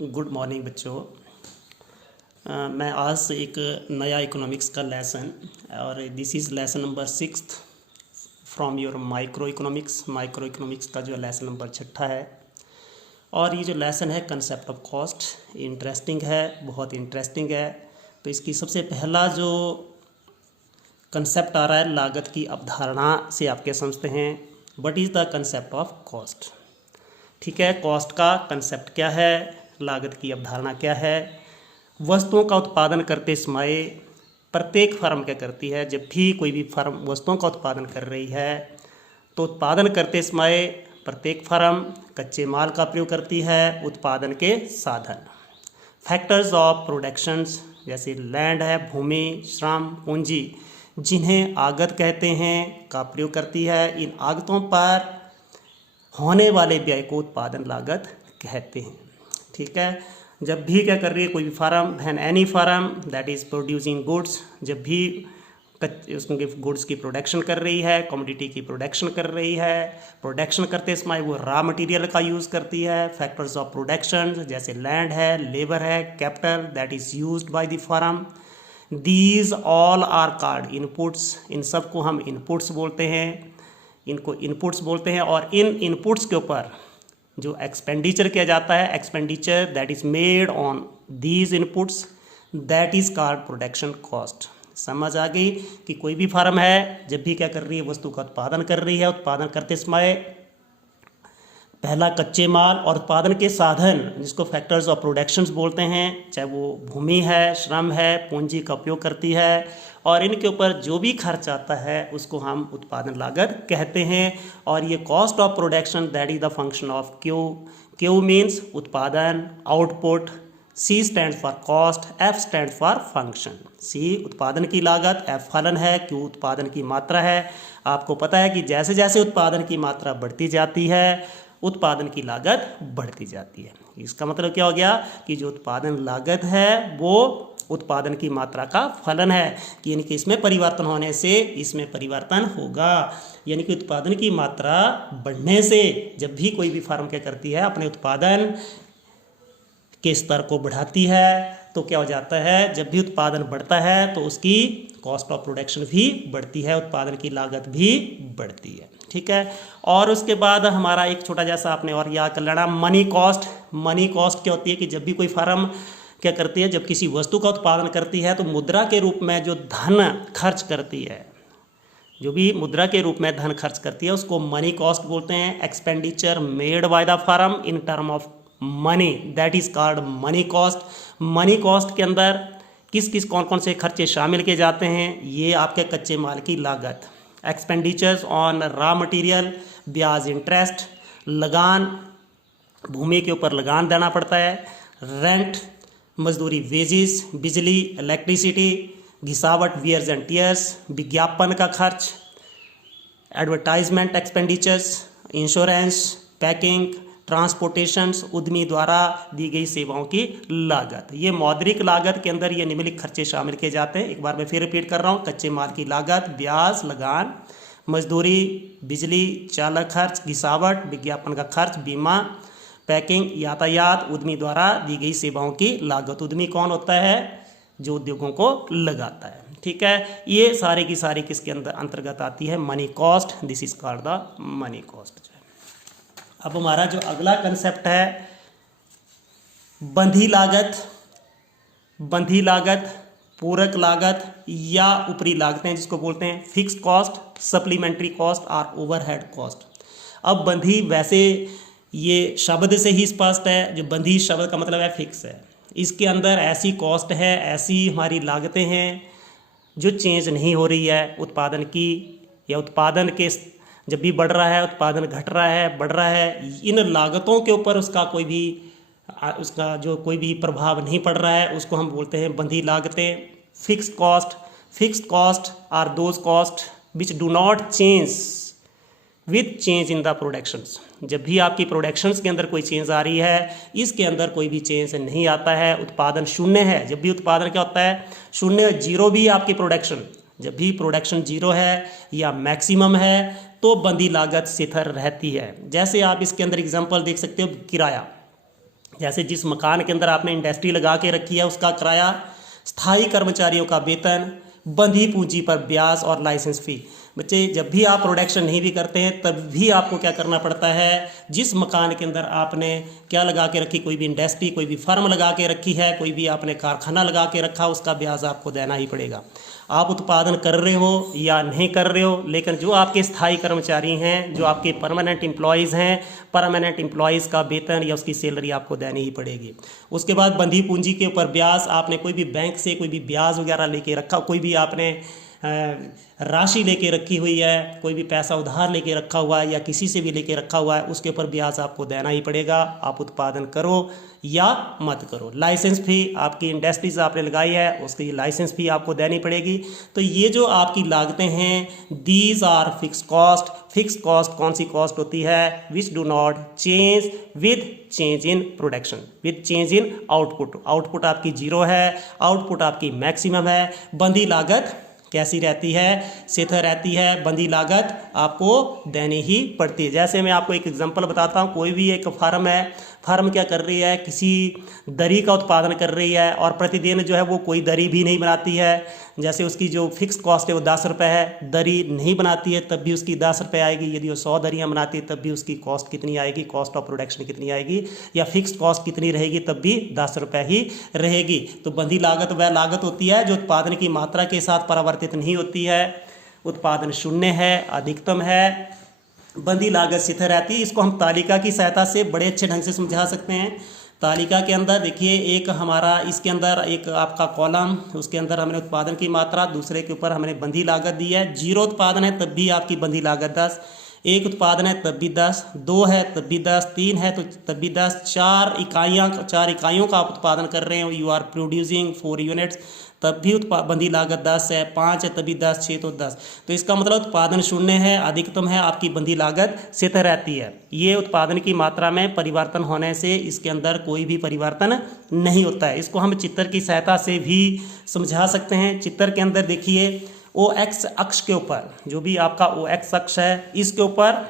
Good morning बच्चों। मैं आज से एक नया इकोनॉमिक्स का लेसन और this is lesson number 6 from your micro economics का जो लेसन नंबर 6 है। और ये जो लेसन है कंसेप्ट ऑफ कॉस्ट इंटरेस्टिंग है, बहुत इंटरेस्टिंग है। तो इसकी सबसे पहला जो कंसेप्ट आ रहा है लागत की अवधारणा से आपके समझते हैं what is the concept of cost. ठीक है, कॉस्ट का कंसेप्ट क्या है, लागत की अवधारणा क्या है। वस्तुओं का उत्पादन करते समय प्रत्येक फर्म क्या करती है, जब भी कोई भी फर्म वस्तुओं का उत्पादन कर रही है तो उत्पादन करते समय प्रत्येक फर्म कच्चे माल का प्रयोग करती है, उत्पादन के साधन फैक्टर्स ऑफ प्रोडक्शंस जैसे लैंड है, भूमि, श्रम, पूंजी जिन्हें आगत कहते हैं का प्रयोग करती है। इन आगतों पर होने वाले व्यय को उत्पादन लागत कहते हैं। ठीक है, जब भी क्या कर रही है कोई भी firm, when any firm that is producing goods, जब भी उसके गुड्स की प्रोडक्शन कर रही है, कमोडिटी की प्रोडक्शन कर रही है, प्रोडक्शन करते समय वो रॉ मटेरियल का यूज़ करती है। फैक्टर्स ऑफ प्रोडक्शन जैसे लैंड है, लेबर है, capital that is used by the firm, these all are called inputs. इन सब को हम इनपुट्स बोलते हैं, इनको इनपुट्स बोलते हैं। और इन इनपुट्स के ऊपर जो एक्सपेंडिचर किया जाता है, expenditure that is made on these inputs that is called production cost. समझ आ गई कि कोई भी फर्म है जब भी क्या कर रही है वस्तु का उत्पादन कर रही है, उत्पादन करते समय पहला कच्चे माल और उत्पादन के साधन जिसको फैक्टर्स ऑफ प्रोडक्शंस बोलते हैं, चाहे वो भूमि है, श्रम है, पूंजी का उपयोग करती है और इनके ऊपर जो भी खर्च आता है उसको हम उत्पादन लागत कहते हैं। और ये cost of production that is the function of Q. Q means उत्पादन, output, C stand for cost, F stand for function. C उत्पादन की लागत, एफ फलन है, क्यू उत्पादन की मात्रा है। आपको पता है कि जैसे जैसे उत्पादन की मात्रा बढ़ती जाती है उत्पादन की लागत बढ़ती जाती है। इसका मतलब क्या हो गया कि जो उत्पादन लागत है वो उत्पादन की मात्रा का फलन है, कि यानी कि इसमें परिवर्तन होने से इसमें परिवर्तन होगा। यानी कि उत्पादन की मात्रा बढ़ने से जब भी कोई भी फर्म क्या करती है अपने उत्पादन के स्तर को बढ़ाती है तो क्या हो जाता है, जब भी उत्पादन बढ़ता है तो उसकी कॉस्ट ऑफ प्रोडक्शन भी बढ़ती है, उत्पादन की लागत भी बढ़ती है। ठीक है, और उसके बाद हमारा एक छोटा जैसा आपने और याद कर लेना मनी कॉस्ट। मनी कॉस्ट क्या होती है कि जब भी कोई फर्म क्या करती है, जब किसी वस्तु का उत्पादन करती है तो मुद्रा के रूप में जो धन खर्च करती है, जो भी मुद्रा के रूप में धन खर्च करती है उसको मनी कॉस्ट बोलते हैं। Expenditure made by the firm in term of money that is called money cost. Money cost के अंदर किस किस कौन कौन से खर्चे शामिल किए जाते हैं, ये आपके कच्चे माल की लागत, एक्सपेंडिचर्स ऑन रॉ मटेरियल, ब्याज, इंटरेस्ट, लगान, भूमि के ऊपर लगान देना पड़ता है, रेंट, मजदूरी, वेजिस, बिजली, इलेक्ट्रिसिटी, घिसावट, वियर्स एंड टीयर्स, विज्ञापन का खर्च, एडवर्टाइजमेंट एक्सपेंडिचर्स, इंश्योरेंस, पैकिंग, ट्रांसपोर्टेशंस, उद्यमी द्वारा दी गई सेवाओं की लागत। ये मौद्रिक लागत के अंदर ये निम्नलिखित खर्चे शामिल किए जाते हैं। एक बार मैं फिर रिपीट कर रहा हूँ, कच्चे माल की लागत, ब्याज, लगान, मजदूरी, बिजली, चालक खर्च, घिसावट, विज्ञापन का खर्च, बीमा, पैकिंग, यातायात, उद्यमी द्वारा दी गई सेवाओं की लागत। उद्यमी कौन होता है, जो उद्योगों को लगाता है। ठीक है, ये सारी की सारी किसके अंदर अंतर्गत आती है, money cost. This is called the money cost. अब हमारा जो अगला कंसेप्ट है बंधी लागत। बंधी लागत, पूरक लागत या ऊपरी लागतें जिसको बोलते हैं फिक्स्ड कॉस्ट, सप्लीमेंट्री कॉस्ट और ओवरहेड कॉस्ट। अब बंधी वैसे ये शब्द से ही स्पष्ट है, जो बंधी शब्द का मतलब है फिक्स है। इसके अंदर ऐसी कॉस्ट है, ऐसी हमारी लागतें हैं जो चेंज नहीं हो रही है उत्पादन की, या उत्पादन के जब भी बढ़ रहा है, उत्पादन घट रहा है, बढ़ रहा है, इन लागतों के ऊपर उसका कोई भी प्रभाव नहीं पड़ रहा है, उसको हम बोलते हैं बंधी लागतें। Fixed cost, fixed cost are those costs which do not change with change in the productions. जब भी आपकी प्रोडक्शंस के अंदर कोई चेंज आ रही है, इसके अंदर कोई भी चेंज नहीं आता है, उत्पादन शून्य है। जब भी उत्पादन क्या होता है, शून्य, जीरो भी आपकी प्रोडक्शन, जब भी प्रोडक्शन जीरो है या मैक्सिमम है तो बंधी लागत स्थिर रहती है। जैसे आप इसके अंदर एग्जांपल देख सकते हो, किराया। जैसे जिस मकान के अंदर आपने इंडस्ट्री लगा के रखी है उसका किराया, स्थायी कर्मचारियों का वेतन, बंधी पूंजी पर ब्याज और लाइसेंस फी। बच्चे जब भी आप प्रोडक्शन नहीं भी करते हैं तब भी आपको क्या करना पड़ता है, जिस मकान के अंदर आपने क्या लगा के रखी, कोई भी इंडस्ट्री, कोई भी फर्म लगा के रखी है, कोई भी आपने कारखाना लगा के रखा, उसका ब्याज आपको देना ही पड़ेगा। आप उत्पादन कर रहे हो या नहीं कर रहे हो, लेकिन जो आपके स्थायी कर्मचारी हैं, जो आपके परमानेंट एम्प्लॉयज़ हैं, परमानेंट एम्प्लॉयज़ का वेतन या उसकी सैलरी आपको देनी ही पड़ेगी। उसके बाद बंधी पूंजी के ऊपर ब्याज, आपने कोई भी बैंक से कोई भी ब्याज वगैरह लेके रखा, कोई भी आपने राशि लेके रखी हुई है, कोई भी पैसा उधार लेके रखा हुआ है या किसी से भी लेके रखा हुआ है, उसके ऊपर ब्याज आपको देना ही पड़ेगा, आप उत्पादन करो या मत करो। लाइसेंस फी, आपकी इंडस्ट्रीज आपने लगाई है उसकी लाइसेंस फी आपको देनी पड़ेगी। तो ये जो आपकी लागतें हैं, these are fix cost. Fix cost कौन सी कॉस्ट होती है, which do not change with change in production, with change in output. Output आपकी जीरो है, आउटपुट आपकी मैक्सिमम है। बंधी लागत कैसी रहती है, स्थिर रहती है। बंधी लागत आपको देनी ही पड़ती है। जैसे मैं आपको एक एग्जांपल बताता हूँ, कोई भी एक फार्म है, फार्म क्या कर रही है, किसी दरी का उत्पादन कर रही है और प्रतिदिन जो है वो कोई दरी भी नहीं बनाती है। जैसे उसकी जो फिक्स कॉस्ट है वो 10 रुपये है, दरी नहीं बनाती है तब भी उसकी 10 रुपये आएगी। यदि वो 100 दरियाँ बनाती है तब भी उसकी कॉस्ट कितनी आएगी, कॉस्ट ऑफ प्रोडक्शन कितनी आएगी, या फिक्स कॉस्ट कितनी रहेगी, तब भी 10 रुपये ही रहेगी। तो बंधी लागत वह लागत होती है जो उत्पादन की मात्रा के साथ परावर्तित नहीं होती है। उत्पादन शून्य है, अधिकतम है, बंधी लागत स्थिर रहती है। इसको हम तालिका की सहायता से बड़े अच्छे ढंग से समझा सकते हैं। तालिका के अंदर देखिए, एक हमारा इसके अंदर एक आपका कॉलम, उसके अंदर हमने उत्पादन की मात्रा, दूसरे के ऊपर हमने बंधी लागत दी है। 0 उत्पादन है तब भी आपकी बंधी लागत 10, 1 उत्पादन है तब भी 10, 2 है तब भी 10, 3 है तो तब भी 10, 4 इकाइयों का आप उत्पादन कर रहे हो, यू आर प्रोड्यूसिंग 4 यूनिट्स, तब भी बंधी लागत 10 है, 5 है तभी 10, 6 तो 10। तो इसका मतलब उत्पादन शून्य है, अधिकतम है, आपकी बंधी लागत स्थिर रहती है। ये उत्पादन की मात्रा में परिवर्तन होने से इसके अंदर कोई भी परिवर्तन नहीं होता है। इसको हम चित्र की सहायता से भी समझा सकते हैं। चित्र के अंदर देखिए, ओ एक्स अक्ष के ऊपर, जो भी आपका ओ एक्स अक्ष है, इसके ऊपर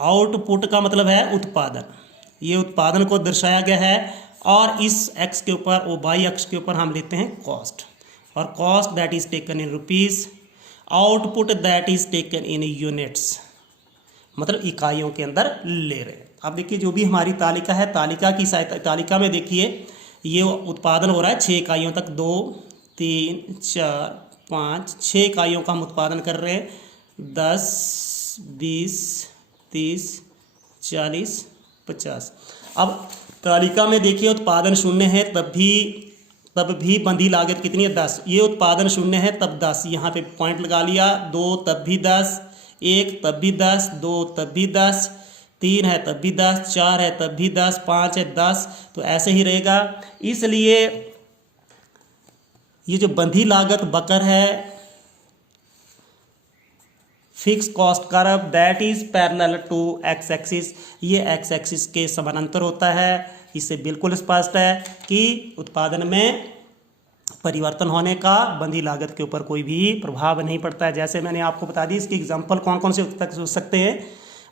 आउटपुट का मतलब है उत्पादन, ये उत्पादन को दर्शाया गया है। और इस एक्स के ऊपर, ओ वाई अक्ष के ऊपर हम लेते हैं कॉस्ट, और cost that is taken in rupees, output that is taken in units, मतलब इकाइयों के अंदर ले रहे हैं। अब देखिए, जो भी हमारी तालिका है, तालिका की सहायता, तालिका में देखिए ये उत्पादन हो रहा है 6 इकाइयों तक, 2 3 4 5 6 इकाइयों का हम उत्पादन कर रहे हैं। 10 20 30 40 50। अब तालिका में देखिए उत्पादन शून्य है तब भी बंधी लागत कितनी है, 10। ये उत्पादन शून्य है तब 10, यहाँ पे पॉइंट लगा लिया। 2 तब भी 10, 1 तब भी 10, 2 तब भी 10, 3 है तब भी 10, 4 है तब भी 10, 5 है 10, तो ऐसे ही रहेगा। इसलिए ये जो बंधी लागत बकर है, fix cost curve that is parallel to X axis, ये एक्स एक्सिस के समानांतर होता है। इससे बिल्कुल स्पष्ट है कि उत्पादन में परिवर्तन होने का बंधी लागत के ऊपर कोई भी प्रभाव नहीं पड़ता है। जैसे मैंने आपको बता दी, इसकी एग्जांपल कौन कौन से हो सकते हैं।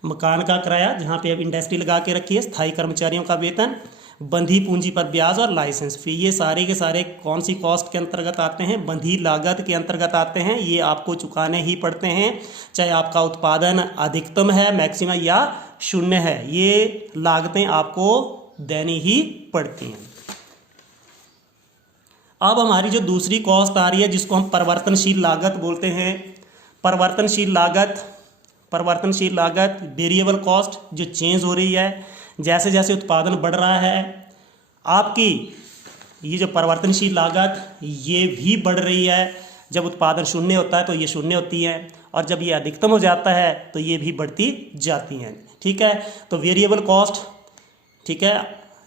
मकान का किराया, जहाँ पे अब इंडस्ट्री लगा के रखी है, स्थायी कर्मचारियों का वेतन, बंधी पूंजी पर ब्याज और लाइसेंस फी, ये सारे के सारे कौन सी कॉस्ट के अंतर्गत आते हैं, बंधी लागत के अंतर्गत आते हैं। ये आपको चुकाने ही पड़ते हैं, चाहे आपका उत्पादन अधिकतम है, मैक्सिमम या शून्य है, ये लागतें आपको देनी ही पड़ती हैं। अब हमारी जो दूसरी कॉस्ट आ रही है, जिसको हम परिवर्तनशील लागत बोलते हैं। परिवर्तनशील लागत वेरिएबल कॉस्ट, जो चेंज हो रही है जैसे जैसे उत्पादन बढ़ रहा है। आपकी ये जो परिवर्तनशील लागत ये भी बढ़ रही है। जब उत्पादन शून्य होता है तो ये शून्य होती है, और जब ये अधिकतम हो जाता है तो ये भी बढ़ती जाती हैं। ठीक है, तो वेरिएबल कॉस्ट, ठीक है,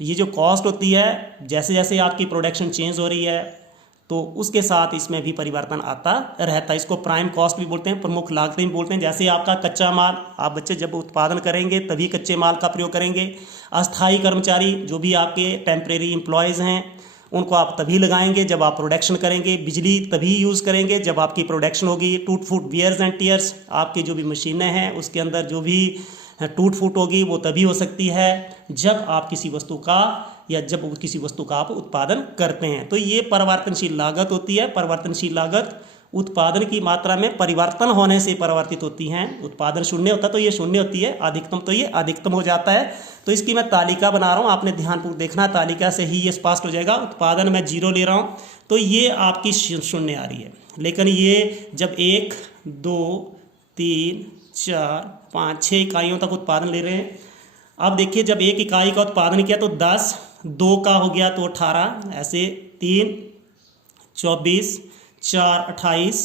ये जो कॉस्ट होती है जैसे जैसे आपकी प्रोडक्शन चेंज हो रही है तो उसके साथ इसमें भी परिवर्तन आता रहता है। इसको प्राइम कॉस्ट भी बोलते हैं, प्रमुख लागतें भी बोलते हैं। जैसे आपका कच्चा माल, आप बच्चे जब उत्पादन करेंगे तभी कच्चे माल का प्रयोग करेंगे। अस्थायी कर्मचारी, जो भी आपके टेम्परेरी एम्प्लॉयज़ हैं, उनको आप तभी लगाएंगे जब आप प्रोडक्शन करेंगे। बिजली तभी यूज़ करेंगे जब आपकी प्रोडक्शन होगी। टूट फूट वियर्स एंड टीयर्स, आपकी जो भी मशीनें हैं उसके अंदर जो भी टूट फूट होगी वो तभी हो सकती है जब आप किसी वस्तु का या जब किसी वस्तु का आप उत्पादन करते हैं। तो ये परिवर्तनशील लागत होती है। परिवर्तनशील लागत उत्पादन की मात्रा में परिवर्तन होने से परिवर्तित होती हैं। उत्पादन शून्य होता है तो ये शून्य होती है, अधिकतम तो ये अधिकतम हो जाता है। तो इसकी मैं तालिका बना रहा हूँ, आपने ध्यानपूर्वक देखना, तालिका से ही ये स्पष्ट हो जाएगा। उत्पादन मैं 0 ले रहा हूँ तो ये आपकी शून्य आ रही है, लेकिन ये जब 1 2 3 4 5 6 इकाइयों तक उत्पादन ले रहे हैं। अब देखिए जब 1 इकाई का उत्पादन किया तो 10, 2 का हो गया तो 18, ऐसे 3 24 4 28,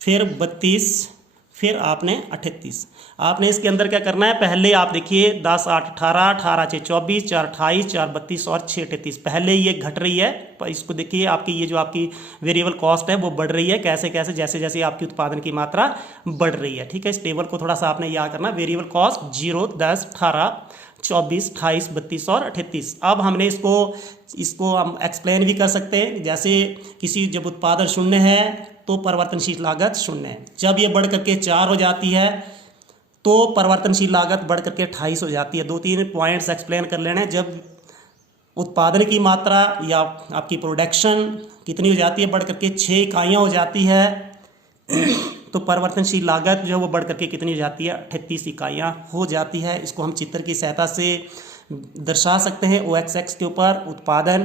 फिर 32, फिर आपने 38। आपने इसके अंदर क्या करना है, पहले आप देखिए 10 8 18, 18 6 24, 4 28, 4 32 और 6 38, पहले ये घट रही है। पर इसको देखिए आपकी ये जो आपकी वेरिएबल कॉस्ट है वो बढ़ रही है। कैसे कैसे, जैसे जैसे आपकी उत्पादन की मात्रा बढ़ रही है। ठीक है, इस टेबल को थोड़ा सा आपने याद करना। वेरिएबल कॉस्ट 0 10 18 24 28 32 और 38। अब हमने इसको हम एक्सप्लेन भी कर सकते हैं। जैसे किसी जब उत्पादन शून्य है तो परिवर्तनशील लागत शून्य है। जब ये बढ़ करके 4 हो जाती है तो परिवर्तनशील लागत बढ़ करके 28 हो जाती है। 2-3 पॉइंट्स एक्सप्लेन कर लेने। जब उत्पादन की मात्रा या आपकी प्रोडक्शन कितनी हो जाती है, बढ़ करके 6 इकाइयाँ हो जाती है तो परिवर्तनशील लागत जो है वो बढ़ करके कितनी हो जाती है, 38 इकाइयाँ हो जाती है। इसको हम चित्र की सहायता से दर्शा सकते हैं। OX के ऊपर उत्पादन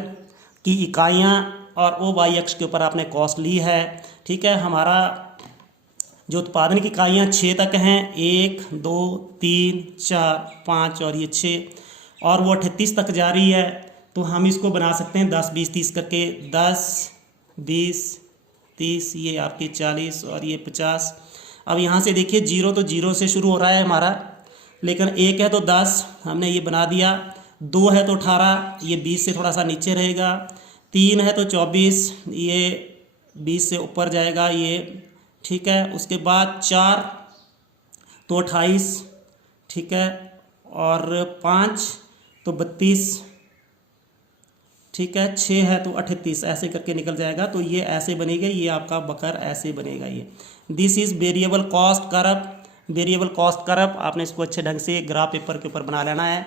की इकाइयाँ और OY के ऊपर आपने कॉस्ट ली है। ठीक है, हमारा जो उत्पादन की इकाइयाँ 6 तक हैं, 1 2 3 4 5 और ये 6, और वो 38 तक जा रही है। तो हम इसको बना सकते हैं 10 20 30 करके, 10 20 30, ये आपके 40 और ये 50। अब यहाँ से देखिए 0 तो 0 से शुरू हो रहा है हमारा, लेकिन 1 है तो 10 हमने ये बना दिया, 2 है तो 18, ये 20 से थोड़ा सा नीचे रहेगा, 3 है तो 24, ये 20 से ऊपर जाएगा ये। ठीक है, उसके बाद 4 तो 28, ठीक है, और 5 तो 32, ठीक है, 6 है तो 38, ऐसे करके निकल जाएगा। तो ये ऐसे बनेगा, ये आपका बकर ऐसे बनेगा। ये this is variable cost curve. Variable cost curve आपने इसको अच्छे ढंग से ग्राफ पेपर के ऊपर बना लेना है।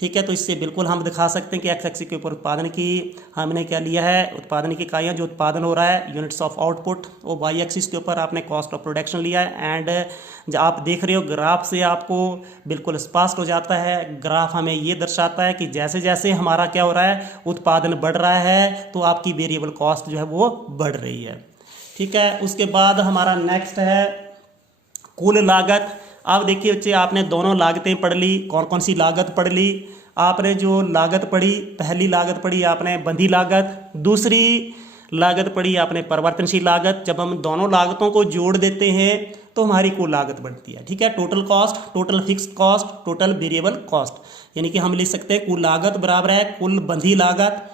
ठीक है, तो इससे बिल्कुल हम दिखा सकते हैं कि एक्स एक्सिस के ऊपर उत्पादन की हमने क्या लिया है, उत्पादन की इकाइयाँ जो उत्पादन हो रहा है, यूनिट्स ऑफ आउटपुट, और वाई एक्सिस के ऊपर आपने कॉस्ट ऑफ प्रोडक्शन लिया है। एंड जब आप देख रहे हो ग्राफ से आपको बिल्कुल स्पष्ट हो जाता है। ग्राफ हमें ये दर्शाता है कि जैसे जैसे हमारा क्या हो रहा है, उत्पादन बढ़ रहा है तो आपकी वेरिएबल कॉस्ट जो है वो बढ़ रही है। ठीक है, उसके बाद हमारा नेक्स्ट है कुल लागत। अब देखिए बच्चे, आपने दोनों लागतें पढ़ ली। कौन कौन सी लागत पढ़ ली आपने? जो लागत पढ़ी, पहली लागत पढ़ी आपने बंधी लागत, दूसरी लागत पढ़ी आपने परिवर्तनशील लागत। जब हम दोनों लागतों को जोड़ देते हैं तो हमारी कुल लागत बढ़ती है। ठीक है, total cost, total fixed cost, total variable cost, यानी कि हम लिख सकते हैं कुल लागत बराबर है कुल बंधी लागत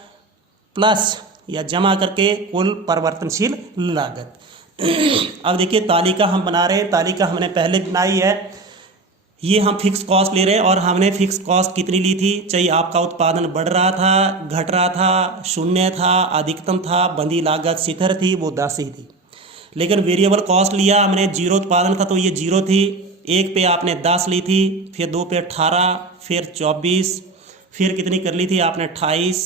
प्लस या जमा करके कुल परिवर्तनशील लागत। अब देखिए तालिका हम बना रहे हैं। तालिका हमने पहले बनाई है। ये हम फिक्स कॉस्ट ले रहे हैं और हमने फिक्स कॉस्ट कितनी ली थी? चाहिए आपका उत्पादन बढ़ रहा था, घट रहा था, शून्य था, अधिकतम था, बंधी लागत स्थिर थी, वो 10 ही थी। लेकिन वेरिएबल कॉस्ट लिया हमने, 0 उत्पादन था तो ये 0 थी। 1 पे आपने 10 ली थी, फिर 2 पे 18, फिर 24, फिर कितनी कर ली थी आपने 28,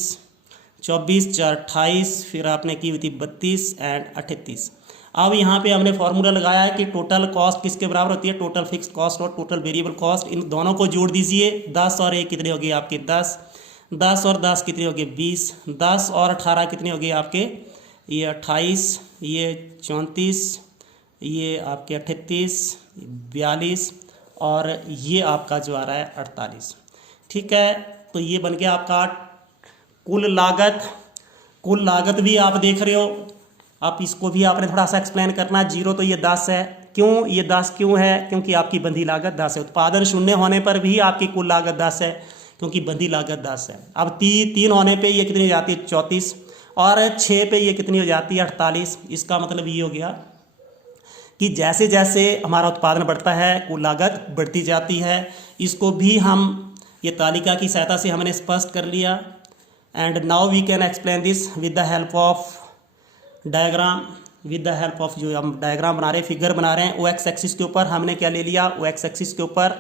24 4 28, फिर आपने की हुई थी 32 एंड 38। अब यहाँ पे हमने फॉर्मूला लगाया है कि टोटल कॉस्ट किसके बराबर होती है, टोटल फिक्स कॉस्ट और टोटल वेरिएबल कॉस्ट। इन दोनों को जोड़ दीजिए। 10 और 1 कितने हो गए आपके 10, 10 और 10 कितने हो गए 20, 10 और 18 कितने हो गए आपके ये 28, ये 34, ये आपके 38, 42 और ये आपका जो आ रहा है 48। ठीक है, तो ये बन गया आपका कुल लागत। कुल लागत भी आप देख रहे हो। आप इसको भी आपने थोड़ा सा एक्सप्लेन करना है। 0 तो ये 10 है, क्यों ये 10 क्यों है? क्योंकि आपकी बंधी लागत 10 है। उत्पादन शून्य होने पर भी आपकी कुल लागत 10 है क्योंकि बंधी लागत 10 है। अब 3 होने पे ये कितनी हो जाती है 34 और 6 पे ये कितनी हो जाती है 48। इसका मतलब ये हो गया कि जैसे जैसे हमारा उत्पादन बढ़ता है कुल लागत बढ़ती जाती है। इसको भी हम ये तालिका की सहायता से हमने स्पष्ट कर लिया। And now we can explain this with the help of diagram. With the help of जो हम डायग्राम बना रहे हैं, फिगर बना रहे हैं। OX एक्सिस के ऊपर हमने क्या ले लिया, OX एक्सिस के ऊपर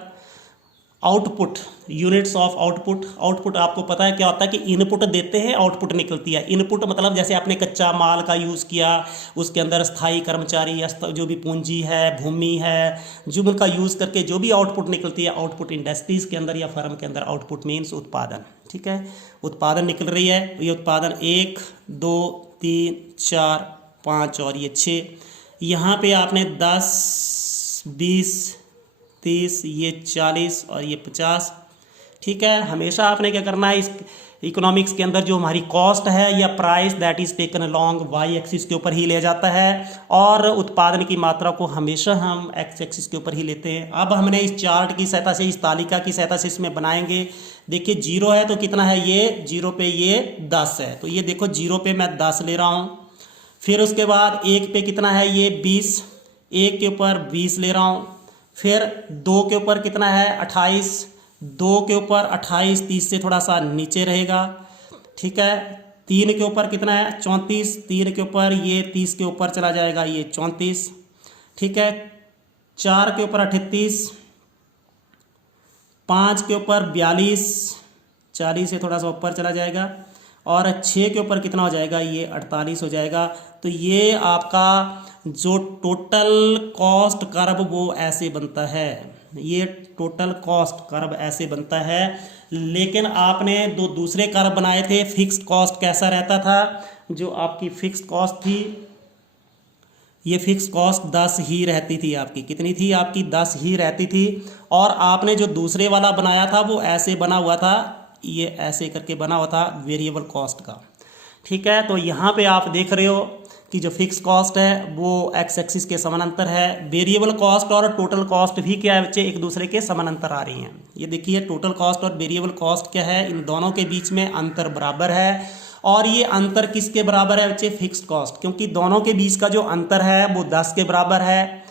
output, units of output. Output आपको पता है क्या होता है कि इनपुट देते हैं, आउटपुट निकलती है। इनपुट मतलब जैसे आपने कच्चा माल का यूज़ किया, उसके अंदर स्थायी कर्मचारी या जो भी पूंजी है, भूमि है, जो उनका यूज़ करके जो भी आउटपुट निकलती है, आउटपुट इंडस्ट्रीज़ के अंदर या फर्म के अंदर आउटपुट मीन्स उत्पादन। ठीक है, उत्पादन निकल रही है। ये उत्पादन 1 2 3 4 5 और ये 6। यहाँ पे आपने 10 20 30, ये 40 और ये 50। ठीक है, हमेशा आपने क्या करना है, इस इकोनॉमिक्स के अंदर जो हमारी कॉस्ट है या price that is taken along Y axis के ऊपर ही ले जाता है, और उत्पादन की मात्रा को हमेशा हम एक्स एक्सिस के ऊपर ही लेते हैं। अब हमने इस चार्ट की सहायता से, इस तालिका की सहायता से इसमें बनाएंगे। देखिए 0 है तो कितना है, ये 0 पे ये 10 है, तो ये देखो 0 पे मैं 10 ले रहा हूँ। फिर उसके बाद 1 पे कितना है, ये 20, 1 के ऊपर 20 ले रहा हूँ। फिर 2 के ऊपर कितना है, 28, 2 के ऊपर 28, 30 से थोड़ा सा नीचे रहेगा। ठीक है, 3 के ऊपर कितना है, 34, 3 के ऊपर ये 30 के ऊपर चला जाएगा, ये 34। ठीक है, 4 के ऊपर 38, 5 के ऊपर 42, 40 से थोड़ा सा ऊपर चला जाएगा, और 6 के ऊपर कितना हो जाएगा, ये 48 हो जाएगा। तो ये आपका जो टोटल कॉस्ट कर्व वो ऐसे बनता है, ये टोटल कॉस्ट कर्व ऐसे बनता है। लेकिन आपने दो दूसरे कर्व बनाए थे, फिक्स्ड कॉस्ट कैसा रहता था, जो आपकी फिक्स्ड कॉस्ट थी, ये फिक्स कॉस्ट 10 ही रहती थी आपकी। कितनी थी आपकी, 10 ही रहती थी। और आपने जो दूसरे वाला बनाया था वो ऐसे बना हुआ था, ये ऐसे करके बना हुआ था वेरिएबल कॉस्ट का। ठीक है, तो यहाँ पे आप देख रहे हो कि जो फिक्स कॉस्ट है वो एक्स एक्सिस के समानांतर है। वेरिएबल कॉस्ट और टोटल कॉस्ट भी क्या है बच्चे, एक दूसरे के समानांतर आ रही हैं। ये देखिए टोटल कॉस्ट और वेरिएबल कॉस्ट क्या है, इन दोनों के बीच में अंतर बराबर है। और ये अंतर किसके बराबर है बच्चे, फिक्स्ड कॉस्ट, क्योंकि दोनों के बीच का जो अंतर है वो 10 के बराबर है।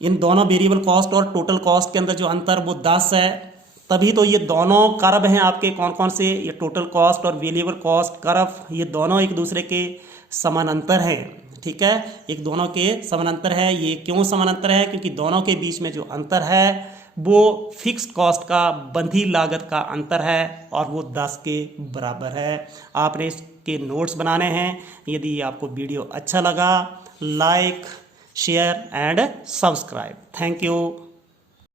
इन दोनों वेरिएबल कॉस्ट और टोटल कॉस्ट के अंदर जो अंतर वो 10 है। तभी तो ये दोनों कर्व हैं आपके, कौन कौन से, ये टोटल कॉस्ट और वेरिएबल कॉस्ट कर्व, ये दोनों एक दूसरे के समानांतर हैं। ठीक है, एक दोनों के समानांतर है। ये क्यों समानांतर है, क्योंकि दोनों के बीच में जो अंतर है वो फिक्स्ड कॉस्ट का, बंधी लागत का अंतर है, और वो 10 के बराबर है। आपने इसके नोट्स बनाने हैं। यदि आपको वीडियो अच्छा लगा, like share and subscribe. Thank you.